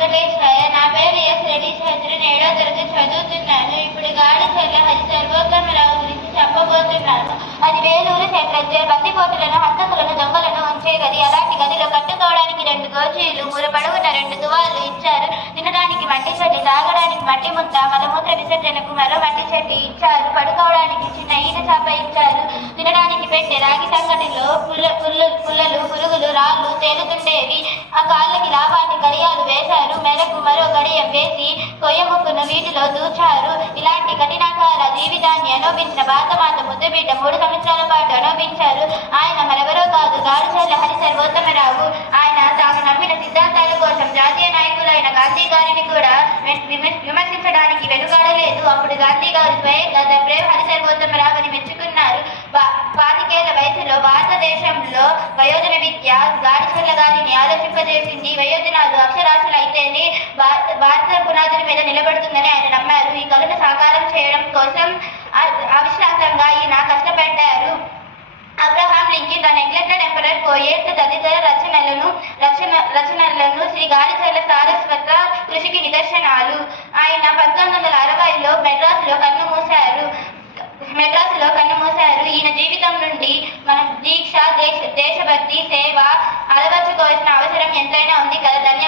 వెంకటేశ్వరయ్య. నా పేరు ఎస్ రెడ్డి చంద్రన్. 7వ తరగతి చదువుతున్నాను. ఇప్పుడు గాడిచెర్ల హరి సర్వోత్తమరావు గురించి చెప్పబోతున్నాను. అది వేలూరు సెంట్రల్. బందిపోటులను, హంతకులను, దొంగలను ఉంచే గది. అలాంటి గదిలో కట్టుకోవడానికి 2 గోచీలు, మూర పొడవున 2 తువాళ్ళు ఇచ్చారు. తినడానికి మట్టి చెట్టి, తాగడానికి మట్టి ముద్ద, మలమూత్ర విసర్జనకు మరో మట్టి చెట్టి ఇచ్చారు. పడుకోవడానికి చిన్న ఈత చాప ఇచ్చారు. తినడానికి పెట్టే రాగి సంగటిలో పుల్లలు, పురుగులు, రాళ్ళు తేలుతుండేవి. ఆ కాళ్ళకి లావాటి గడియాలు వేశారు. మెరకు మరో గడియం వేసి కొయ్య ముక్కును వీటిలో దూచారు. ఇలాంటి కఠినకాల జీవితాన్ని అనుభవించిన భారతమాత ముద్దుబిడ్డ 3 సంవత్సరాల పాటు అనుభవించారు. ఆయన మరెవరో కాదు, గాడిచెర్ల హరి సర్వోత్తమరావు. ఆయన తాను నమ్మిన సిద్ధాంతాల కోసం జాతీయ నాయకులైన గాంధీ గారిని కూడా విమర్శించడానికి వెనుకాడలేదు. అప్పుడు గాంధీ గారు స్వయంగా ద బ్రేవ్ హరి సర్వోత్తమరావు అని మెచ్చుకున్నారు. 25 ఏళ్ల వయసులో భారతదేశంలో వయోజన విద్య గాడిచెర్ల గారిని ఆలోచింపజేసింది. వయోజనాలు అక్షరాస్యులైతేనే భారత పునాదుల మీద నిలబడుతుందని ఆయన నమ్మారు. ఈ కలను సాకారం చేయడం కోసం అవిశ్రాంతంగా ఈయన కష్టపడ్డారు. Abraham Lincoln, the neglected emperor, poet తదితర రచనలను శ్రీ గాడిచెర్ల సారస్వత కృషికి నిదర్శనాలు. ఆయన 1960లో మెడ్రాసులో కన్నుమూశారు. ఈయన జీవితం నుండి మనం దీక్ష, దేశభక్తి, సేవ అలవర్చుకోవాల్సిన అవసరం ఎంతైనా ఉంది కదా. ధన్యవాదాలు.